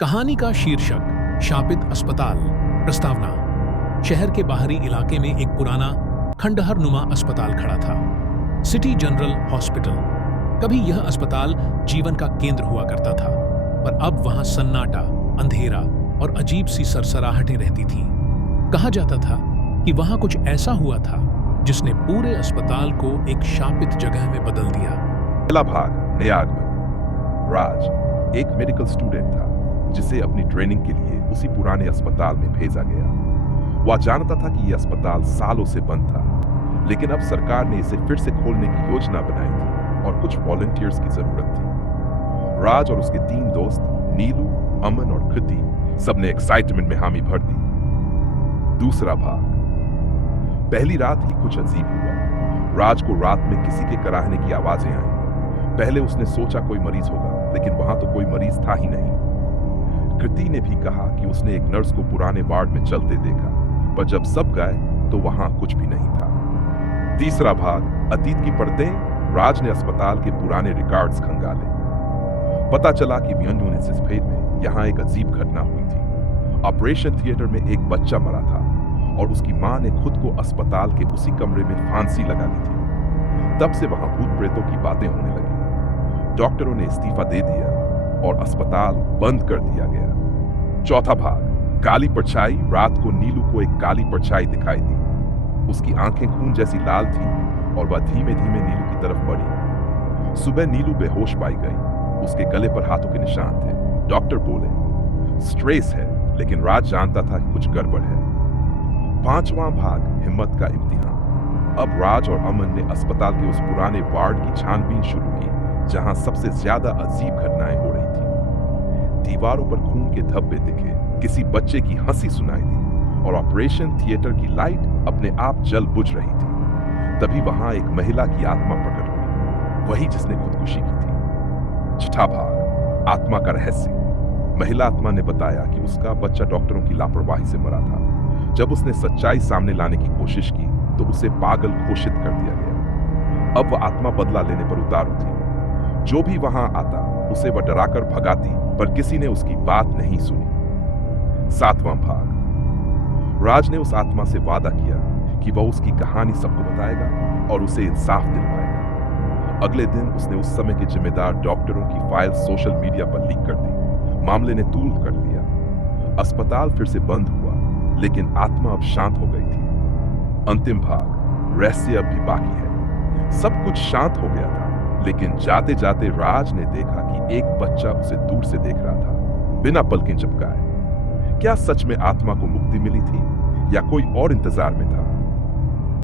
कहानी का शीर्षक शापित अस्पताल। प्रस्तावना। शहर के बाहरी इलाके में एक पुराना खंडहर नुमा अस्पताल खड़ा था, सिटी जनरल हॉस्पिटल। कभी यह अस्पताल जीवन का केंद्र हुआ करता था, पर अब वहां सन्नाटा, अंधेरा और अजीब सी सरसराहटें रहती थीं। कहा जाता था कि वहां कुछ ऐसा हुआ था जिसने पूरे अस्पताल को एक शापित जगह में बदल दिया। पहला भाग, नया आगमन। राज एक मेडिकल स्टूडेंट था जिसे अपनी ट्रेनिंग के लिए उसी पुराने अस्पताल में भेजा गया। वह जानता था कि यह अस्पताल सालों से बंद था, लेकिन अब सरकार ने इसे फिर से खोलने की योजना बनाई थी और कुछ वॉलंटियर्स की जरूरत थी। राज और उसके 3 दोस्त नीलू, अमन और कृति सबने एक्साइटमेंट में हामी भर दी। दूसरा भाग। पहली रात ही कुछ अजीब हुआ। राज को रात में किसी के कराहने की आवाजें आई। पहले उसने सोचा कोई मरीज होगा, लेकिन वहां तो कोई मरीज था ही नहीं। कृति ने भी कहा कि उसने एक नर्स को पुराने वार्ड में चलते देखा, पर जब सब गए तो वहां कुछ भी नहीं था। तीसरा भाग, अतीत की परतें। राज ने अस्पताल के पुराने रिकॉर्ड्स खंगाले। पता चला कि 1990 में यहां एक अजीब घटना हुई थी। ऑपरेशन थिएटर में एक बच्चा मरा था और उसकी मां ने खुद को अस्पताल के उसी कमरे में फांसी लगा ली थी। तब से वहां भूत प्रेतों की बातें होने लगी। डॉक्टरों ने इस्तीफा दे दिया और अस्पताल बंद कर दिया गया। चौथा भाग, काली परछाई। रात को नीलू को एक काली परछाई दिखाई दी। उसकी आंखें खून जैसी लाल थीं और वह धीमे धीमे नीलू की तरफ बढ़ी। सुबह नीलू बेहोश पाई गई। उसके गले पर हाथों के निशान थे। डॉक्टर बोले स्ट्रेस है, लेकिन राज जानता था कि कुछ गड़बड़ है। पांचवां भाग, हिम्मत का इम्तिहान। अब राज और अमन ने अस्पताल के उस पुराने वार्ड की छानबीन शुरू की जहां सबसे ज्यादा अजीब घटनाएं हो रही थी। दीवारों पर खून के धब्बे दिखे, किसी बच्चे की हंसी सुनाई दी और ऑपरेशन थिएटर की लाइट अपने आप जल बुझ रही थी। तभी वहां एक महिला की आत्मा प्रकट हुई, वही जिसने खुदकुशी की थी। छठा भाग, आत्मा का रहस्य। महिला आत्मा ने बताया कि उसका बच्चा डॉक्टरों की लापरवाही से मरा था। जब उसने सच्चाई सामने लाने की कोशिश की तो उसे पागल घोषित कर दिया गया। अब वह आत्मा बदला लेने पर उतारू थी। जो भी वहां आता उसे वह डराकर भगाती, पर किसी ने उसकी बात नहीं सुनी। सातवां भाग, राज ने उस आत्मा से वादा किया कि वह उसकी कहानी सबको बताएगा और उसे इंसाफ दिलवाएगा। अगले दिन उसने उस समय के जिम्मेदार डॉक्टरों की फाइल सोशल मीडिया पर लीक कर दी। मामले ने तूल कर लिया। अस्पताल फिर से बंद हुआ, लेकिन आत्मा अब शांत हो गई थी। अंतिम भाग, रहस्य अब भी बाकी है। सब कुछ शांत हो गया था, लेकिन जाते जाते राज ने देखा कि एक बच्चा उसे दूर से देख रहा था, बिना पलकें झपकाए। क्या सच में आत्मा को मुक्ति मिली थी या कोई और इंतजार में था?